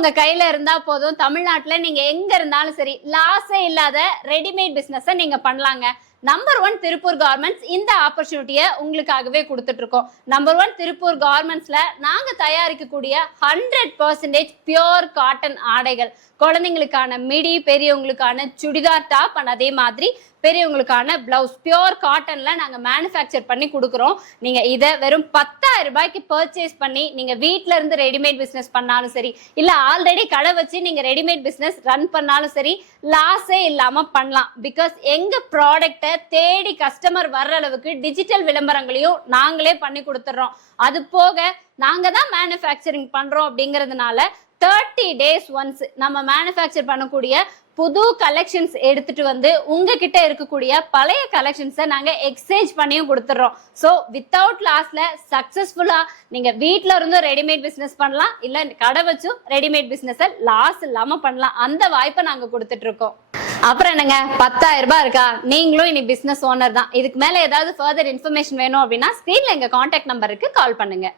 உங்க கையில இருந்தா போதும். தமிழ்நாட்டுல நீங்க எங்க இருந்தாலும் சரி, லாஸே இல்லாத ரெடிமேட் பிசினஸ் நீங்க பண்ணலாங்க. நம்பர் 1 திருப்பூர் கார்மெண்ட்ஸ் இந்த ஆப்பர்ச்சுனிட்டியை உங்களுக்காகவே கொடுத்துட்டு இருக்கோம். நம்பர் 1 திருப்பூர் கார்மெண்ட்ஸ்ல நாங்க தயாரிக்கக்கூடிய 100% பியோர் காட்டன் ஆடைகள், குழந்தைங்களுக்கான மிடி, பெரியவங்களுக்கான சுடிதார் டாப் அண்ட் அதே மாதிரி பெரியவங்களுக்கான பிளவுஸ் பியோர் காட்டன்ல நாங்க மேனுஃபேக்சர் பண்ணி கொடுக்குறோம். நீங்க இதை வெறும் 10,000 ரூபாய்க்கு பர்ச்சேஸ் பண்ணி நீங்க வீட்ல இருந்து ரெடிமேட் பிசினஸ் பண்ணாலும் சரி, இல்ல ஆல்ரெடி கடை வச்சு நீங்க ரெடிமேட் பிசினஸ் ரன் பண்ணாலும் சரி, லாஸே இல்லாம பண்ணலாம். பிகாஸ் எங்க ப்ராடக்ட்டை தேடி கஸ்டமர் வர்ற அளவுக்கு டிஜிட்டல் விளம்பரங்களையும் நாங்களே பண்ணி கொடுத்துட்றோம். அது போக நாங்க தான் மேனுஃபேக்சரிங் பண்றோம் அப்படிங்கிறதுனால 30 days ஒன்ஸ் நம்ம மேனுஃபேக்சர் பண்ணக்கூடிய புது கலெக்ஷன்ஸ் எடுத்துட்டு வந்து உங்ககிட்ட இருக்கக்கூடிய பழைய கலெக்ஷன்ஸை நாங்க எக்ஸ்சேஞ்ச் பண்ணியும் கொடுத்துறோம். ஸோ வித்தவுட் லாஸ்ல சக்சஸ்ஃபுல்லா நீங்க வீட்ல இருந்தும் ரெடிமேட் பிசினஸ் பண்ணலாம், இல்ல கடை வச்சும் ரெடிமேட் பிசினஸ் லாஸ் இல்லாம பண்ணலாம். அந்த வாய்ப்பை நாங்க கொடுத்துட்டு இருக்கோம். அப்புறம் என்னங்க, 10,000 ரூபாய் இருக்கா, நீங்களும் இனி பிசினஸ் ஓனர் தான். இதுக்கு மேல ஏதாவது ஃபர்தர் இன்ஃபர்மேஷன் வேணும் அப்படின்னா ஸ்கிரீன்ல எங்க கான்டாக்ட் நம்பருக்கு கால் பண்ணுங்க.